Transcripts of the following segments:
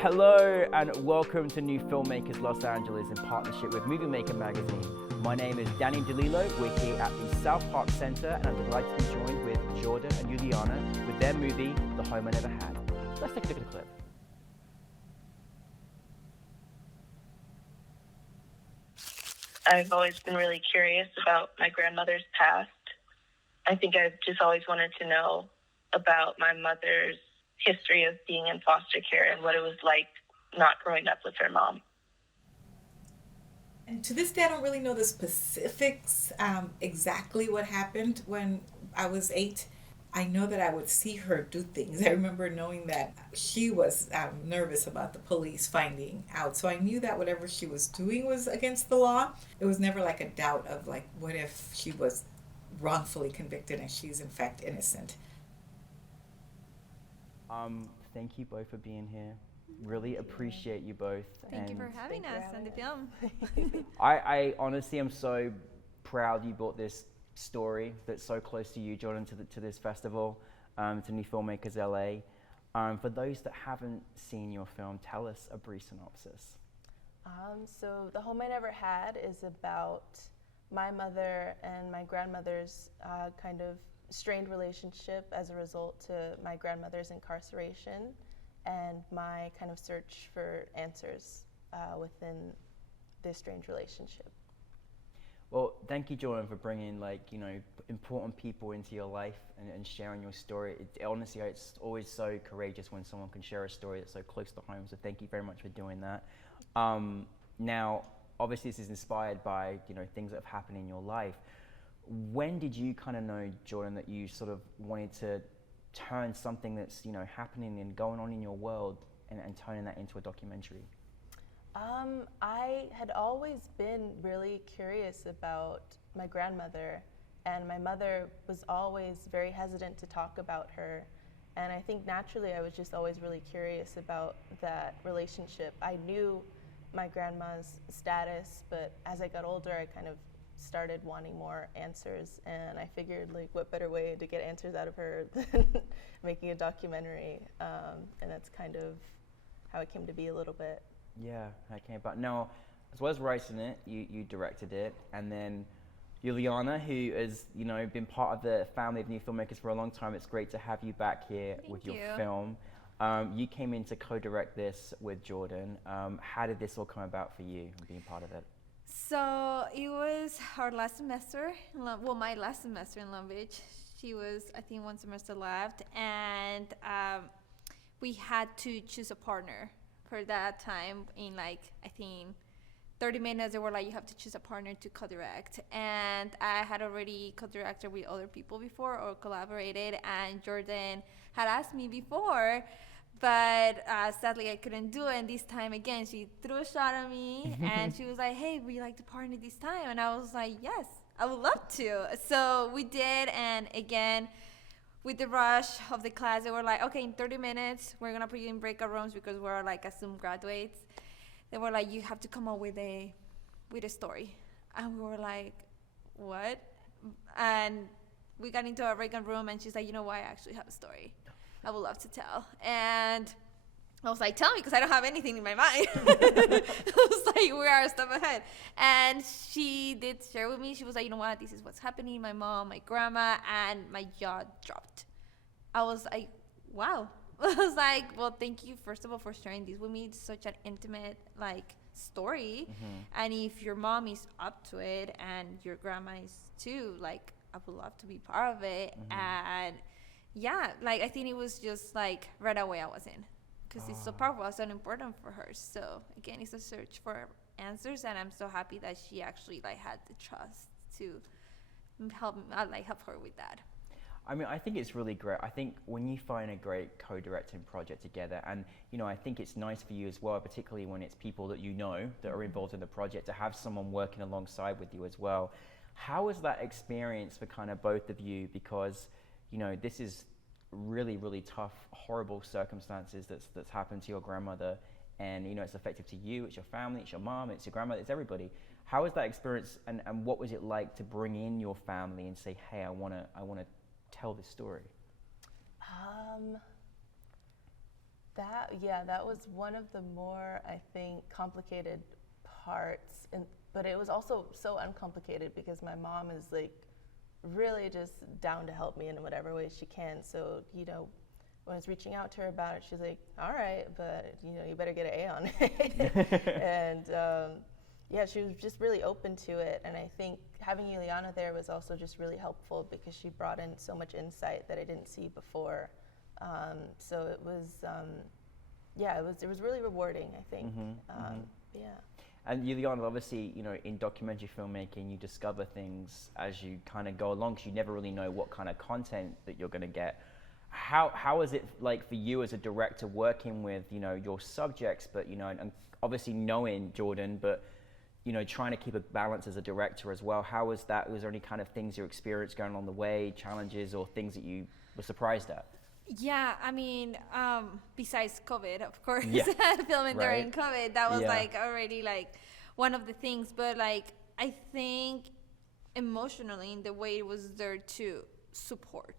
Hello and welcome to New Filmmakers Los Angeles in partnership with Movie Maker magazine. My name is Danny DeLillo. We're here at the South Park Center and I'm delighted to be joined with Jourdan and Yuliana with their movie, The Home I Never Had. Let's take a look at the clip. I've always been really curious about my grandmother's past. I think I've just always wanted to know about my mother's history of being in foster care and what it was like not growing up with her mom. And to this day, I don't really know the specifics, exactly what happened when I was 8. I know that I would see her do things. I remember knowing that she was nervous about the police finding out. So I knew that whatever she was doing was against the law. It was never like a doubt of like, what if she was wrongfully convicted and she's in fact innocent. Thank you both for being here. Really appreciate you both. Thank you for having us on the film. I honestly am so proud you brought this story that's so close to you, Jourdan, to this festival, to New Filmmakers LA. For those that haven't seen your film, tell us a brief synopsis. So The Home I Never Had is about my mother and my grandmother's kind of strained relationship as a result to my grandmother's incarceration and my kind of search for answers within this strange relationship. Well, thank you, Jourdan, for bringing important people into your life and sharing your story. Honestly, it's always so courageous when someone can share a story that's so close to home. So thank you very much for doing that. Now, obviously, this is inspired by things that have happened in your life. When did you kind of know, Jourdan, that you sort of wanted to turn something that's happening and going on in your world and turning that into a documentary? I had always been really curious about my grandmother, and my mother was always very hesitant to talk about her. And I think naturally I was just always really curious about that relationship. I knew my grandma's status, but as I got older, I kind of started wanting more answers, and I figured what better way to get answers out of her than making a documentary, and that's kind of how it came to be a little bit. Yeah, I came about. Now, as well as writing it, you directed it, and then Yuliana, who has been part of the family of New Filmmakers for a long time. It's great to have you back here with your film. You came in to co-direct this with Jourdan. How did this all come about for you, being part of it? So it was our last semester, my last semester in Long Beach. She was, I think, one semester left, and we had to choose a partner for that time. In I think 30 minutes, they were like, you have to choose a partner to co-direct. And I had already co-directed with other people before or collaborated, and Jourdan had asked me before, but sadly I couldn't do it. And this time again, she threw a shot at me and she was like, hey, would you like to partner this time? And I was like, yes, I would love to. So we did, and again, with the rush of the class, they were like, okay, in 30 minutes, we're gonna put you in breakout rooms because we're assumed graduates. They were like, you have to come up with a story. And we were like, what? And we got into our breakout room, and she's like, you know what, I actually have a story I would love to tell. And I was like, tell me, because I don't have anything in my mind. I was like, we are a step ahead. And she did share with me. She was like, you know what, this is what's happening. My mom, my grandma, and my jaw dropped. I was like, wow. I was like, well, thank you, first of all, for sharing this with me. It's such an intimate, story. Mm-hmm. And if your mom is up to it and your grandma is too, I would love to be part of it. Mm-hmm. And yeah, I think it was just right away I was in, because it's so powerful, it's so important for her. So again, it's a search for answers, and I'm so happy that she actually had the trust to help her with that. I mean, I think it's really great. I think when you find a great co-directing project together, and I think it's nice for you as well, particularly when it's people that that are involved in the project, to have someone working alongside with you as well. How was that experience for kind of both of you? Because this is really, really tough, horrible circumstances that's happened to your grandmother, and it's affected to you, it's your family, it's your mom, it's your grandmother, it's everybody. How was that experience, and what was it like to bring in your family and say, hey, I wanna tell this story? That was one of the more, I think, complicated parts, but it was also so uncomplicated because my mom is like really just down to help me in whatever way she can. So, when I was reaching out to her about it, she's like, all right, but you better get an A on it. And she was just really open to it. And I think having Yuliana there was also just really helpful because she brought in so much insight that I didn't see before. So it was, it was really rewarding, I think. Yeah. And Yuliana, obviously, in documentary filmmaking, you discover things as you kind of go along, because you never really know what kind of content that you're going to get. How is it like for you as a director working with, your subjects, but, and obviously knowing Jourdan, but, trying to keep a balance as a director as well? How was that? Was there any kind of things you experienced going on the way, challenges or things that you were surprised at? Yeah, I mean, besides COVID, of course, filming Right. during COVID, that was already one of the things. But I think emotionally, in the way it was there to support.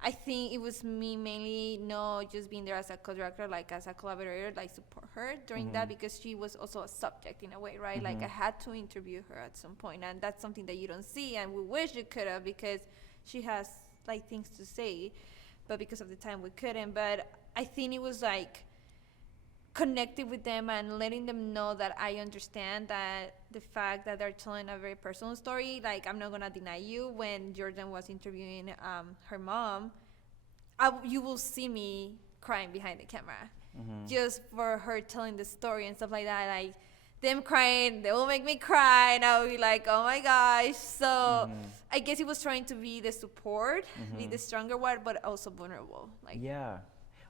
I think it was me mainly, not just being there as a co-director, as a collaborator, support her during that, because she was also a subject in a way, right? I had to interview her at some point, and that's something that you don't see, and we wish you could have, because she has things to say. But because of the time we couldn't. But I think it was connecting with them and letting them know that I understand that the fact that they're telling a very personal story. I'm not gonna deny you, when Jourdan was interviewing her mom, you will see me crying behind the camera, just for her telling the story and stuff like that. Them crying, they will make me cry, and I'll be like, oh my gosh. So I guess he was trying to be the support, be the stronger one, but also vulnerable. Yeah.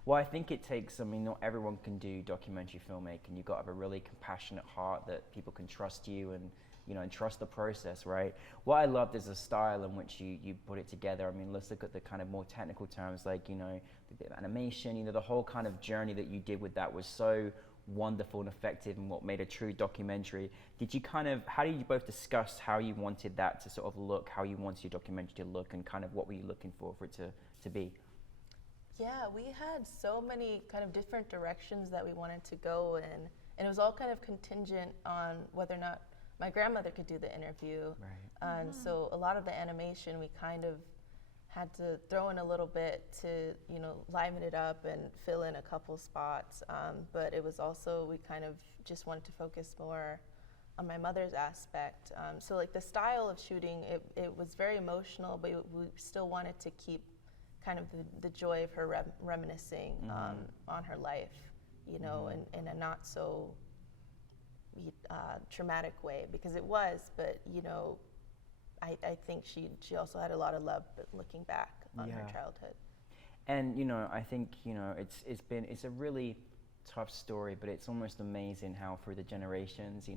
Well, I think it takes, not everyone can do documentary filmmaking. You've got to have a really compassionate heart that people can trust you and, and trust the process, right? What I loved is the style in which you put it together. Let's look at the kind of more technical terms, the bit of animation, the whole kind of journey that you did with that was so wonderful and effective, and what made a true documentary. How did you both discuss how you wanted that to sort of look, how you wanted your documentary to look, and kind of what were you looking for it to be? Yeah, we had so many kind of different directions that we wanted to go in, and it was all kind of contingent on whether or not my grandmother could do the interview. Right. And so a lot of the animation we kind of had to throw in a little bit to, liven it up and fill in a couple spots. But it was also, we kind of just wanted to focus more on my mother's aspect. So the style of shooting, it was very emotional, but we still wanted to keep kind of the joy of her reminiscing on her life, in a not so traumatic way, because it was, but I think she also had a lot of love looking back on her childhood. And I think it's a really tough story, but it's almost amazing how through the generations,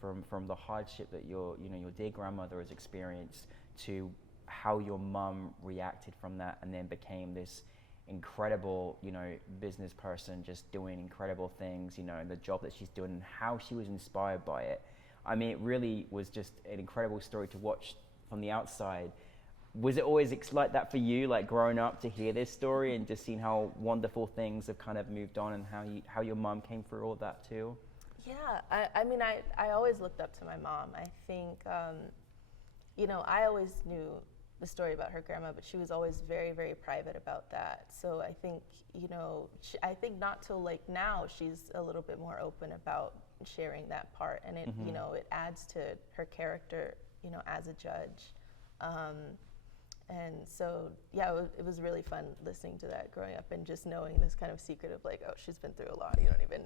from the hardship that your dear grandmother has experienced to how your mum reacted from that, and then became this incredible business person, just doing incredible things, and the job that she's doing, and how she was inspired by it. It really was just an incredible story to watch from the outside. Was it always like that for you, growing up, to hear this story and just seeing how wonderful things have kind of moved on, and how your mom came through all that too? Yeah, I always looked up to my mom. I think, I always knew the story about her grandma, but she was always very, very private about that. So I think, I think not till now she's a little bit more open about sharing that part, and it it adds to her character as a judge, and so it was really fun listening to that growing up, and just knowing this kind of secret of oh, she's been through a lot, you don't even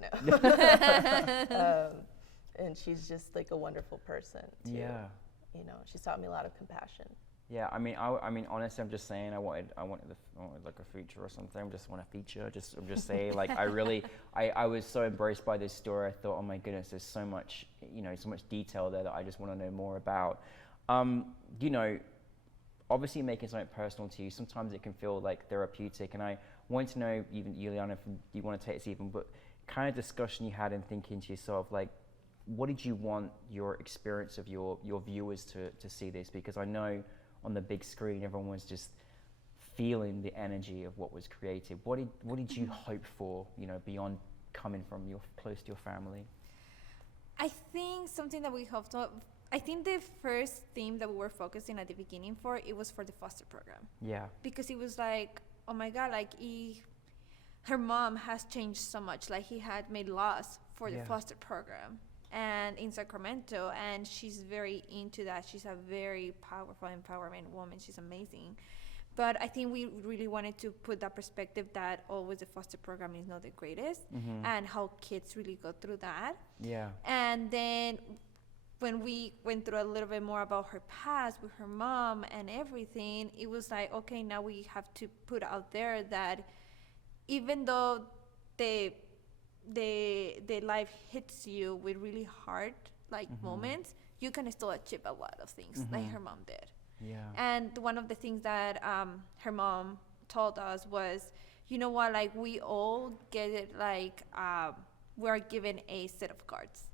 know. And she's just a wonderful person too. She's taught me a lot of compassion. Yeah, honestly, I'm just saying, I wanted a feature or something. I just want a feature. I'm just saying, I was so embraced by this story. I thought, oh my goodness, there's so much, so much detail there that I just want to know more about. Obviously making something personal to you, sometimes it can feel therapeutic. And I wanted to know, even Yuliana, if you want to take this even, but kind of discussion you had in thinking to yourself, what did you want your experience of your viewers to see this? Because I know on the big screen, everyone was just feeling the energy of what was created, what did you hope for, you know, beyond coming from close to your family? I think something that we hoped to, I think the first theme that we were focusing at the beginning it was for the foster program. Yeah. Because it was like, oh my God, like her mom has changed so much. Like he had made laws for the foster program and in Sacramento, and she's very into that. She's a very powerful empowerment woman. She's amazing. But I think we really wanted to put that perspective that always the foster program is not the greatest, and how kids really go through that. Yeah. And then when we went through a little bit more about her past with her mom and everything, it was like, okay, now we have to put out there that even though the life hits you with really hard moments, you can still achieve a lot of things like her mom did. Yeah. And one of the things that her mom told us was, you know what, like we all get it, like we're given a set of cards.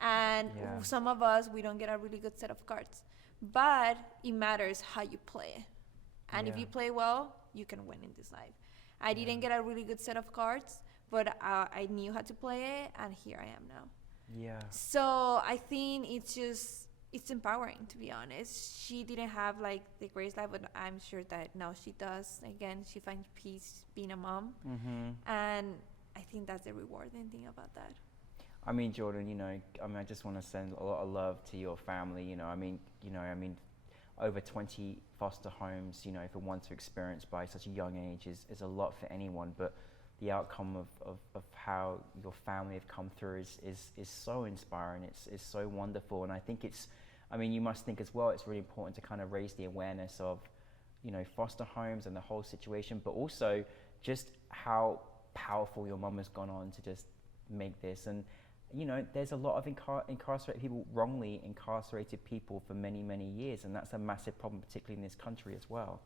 And some of us, we don't get a really good set of cards. But it matters how you play. And if you play well, you can win in this life. I didn't get a really good set of cards, but I knew how to play it, and here I am now. Yeah. So I think it's empowering, to be honest. She didn't have like the greatest life, but I'm sure that now she does. Again, she finds peace being a mom. And I think that's the rewarding thing about that. I mean, Jourdan, you know, I just want to send a lot of love to your family. You know, I mean, over 20 foster homes, you know, for one to experience by such a young age is a lot for anyone. But the outcome of how your family have come through is so inspiring. It's so wonderful. And I think you must think as well, it's really important to kind of raise the awareness of, you know, foster homes and the whole situation, but also just how powerful your mum has gone on to just make this. And you know, there's a lot of incarcerated people, wrongly incarcerated people for many, many years, and that's a massive problem, particularly in this country as well.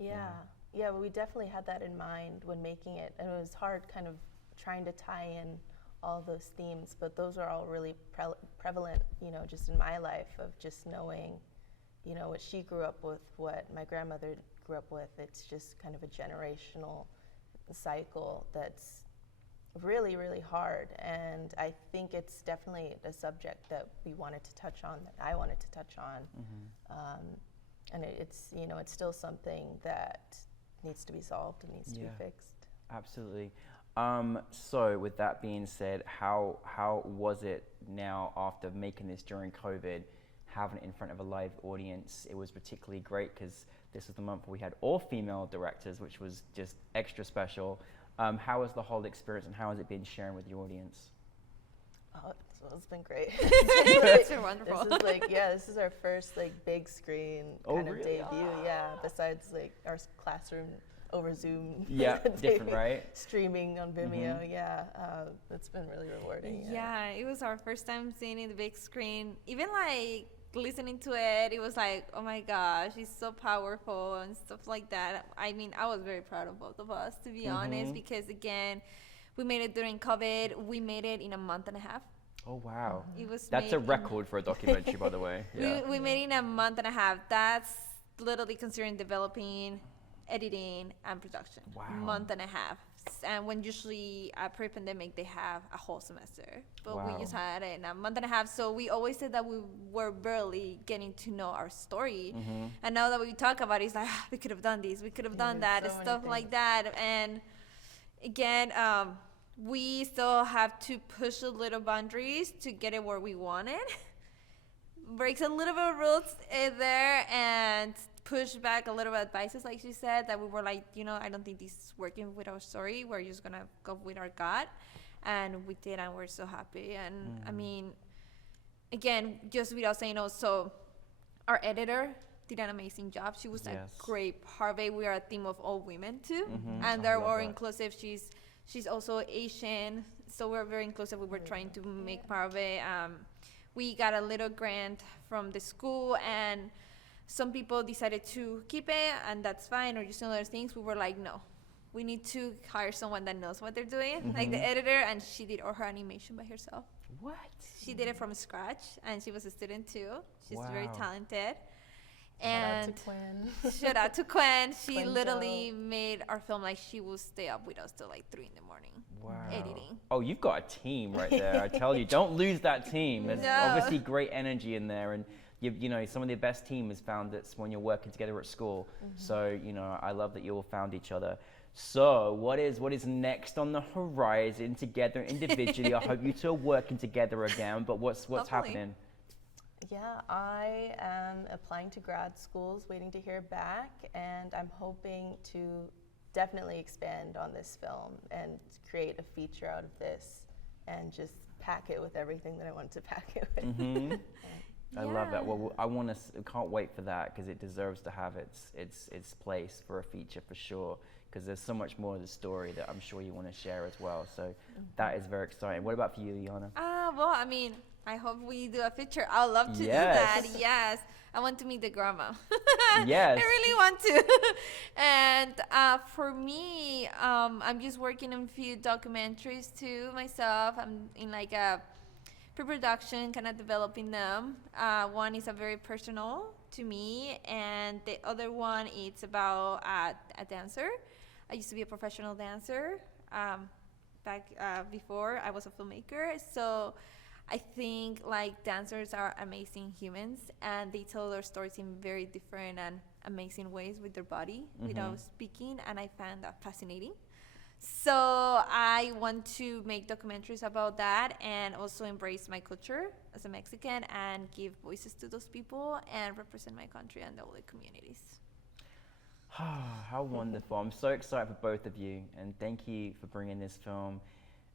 Yeah, we definitely had that in mind when making it, and it was hard kind of trying to tie in all those themes, but those are all really prevalent, you know, just in my life, of just knowing, you know, what she grew up with, what my grandmother grew up with. It's just kind of a generational cycle that's really, really hard, and I think it's definitely a subject that we wanted to touch on, that I wanted to touch on, and it's, you know, it's still something that needs to be solved and needs to be fixed. Absolutely. So with that being said, how was it now after making this during COVID, having it in front of a live audience? It was particularly great because this was the month where we had all female directors, which was just extra special. How was the whole experience, and how has it been sharing with the audience? Oh, it's been great. It's been wonderful. This is our first big screen kind of debut. Besides our classroom over Zoom. Yeah, different, right? Streaming on Vimeo. It's been really rewarding. Yeah, it was our first time seeing it in the big screen. Even listening to it, it was like, oh my gosh, it's so powerful and stuff like that. I mean, I was very proud of both of us, to be honest, because again, we made it during COVID. We made it in a month and a half. Oh wow, That's a record for a documentary, by the way. Yeah. We made it in a month and a half. That's literally considering developing, editing, and production. Wow. Month and a half. And when usually pre-pandemic they have a whole semester, but we just had it in a month and a half. So we always said that we were barely getting to know our story, and now that we talk about it, it's like we could have done this, we could have done that, and stuff like that. And again, we still have to push a little boundaries to get it where we want it. Breaks a little bit of rules there, and push back a little bit advices, like she said, that we were like, you know, I don't think this is working with our story. We're just gonna go with our gut, and we did, and we're so happy. And I mean, again, just without saying also, our editor did an amazing job. She was a great Harvey. We are a team of all women too, and they're more inclusive. She's also Asian, so we're very inclusive. We were trying to make Harvey. We got a little grant from the school, and some people decided to keep it, and that's fine, or just other things. We were like, no, we need to hire someone that knows what they're doing, like the editor, and she did all her animation by herself. What? She did it from scratch, and she was a student too. She's very talented. And Shout out to Quinn. shout out to Quinn. She Quinn literally Joe. made our film like she will stay up with us till like 3 in the morning. Wow. Editing. Oh, you've got a team right there. I tell you, don't lose that team. There's No. obviously great energy in there, and you know, some of the best team is found it's when you're working together at school. So, you know, I love that you all found each other. So, what is next on the horizon together individually? I hope you two are working together again. But what's Hopefully. happening? Yeah, I am applying to grad schools, waiting to hear back, and I'm hoping to definitely expand on this film and create a feature out of this and just pack it with everything that I want to pack it with. I love that. Yeah. Well, can't wait for that because it deserves to have its place for a feature for sure. Because there's so much more of the story that I'm sure you want to share as well. So that is very exciting. What about for you, Yuliana? Well, I mean, I hope we do a feature. I'd love to Yes. do that. Yes. I want to meet the grandma. Yes. I really want to. And for me, I'm just working on a few documentaries too myself. I'm in like a pre-production, kind of developing them. One is a very personal to me, and the other one is about a dancer. I used to be a professional dancer back before I was a filmmaker. So I think like dancers are amazing humans, and they tell their stories in very different and amazing ways with their body without speaking, and I find that fascinating. So I want to make documentaries about that and also embrace my culture as a Mexican and give voices to those people and represent my country and all the communities. How wonderful. I'm so excited for both of you, and thank you for bringing this film.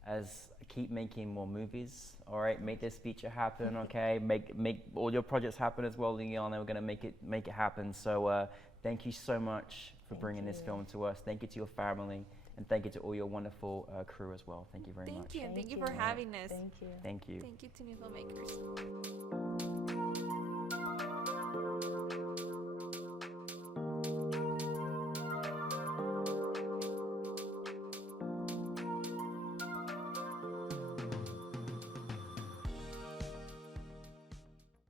As I keep making more movies, all right, make this feature happen, okay? Make all your projects happen as well, Yuliana. We're gonna make it happen. So thank you so much for bringing this film to us. Thank you to your family, and thank you to all your wonderful crew as well. Thank you very much. Thank you for having us. Thank you. Thank you. Thank you to New Filmmakers.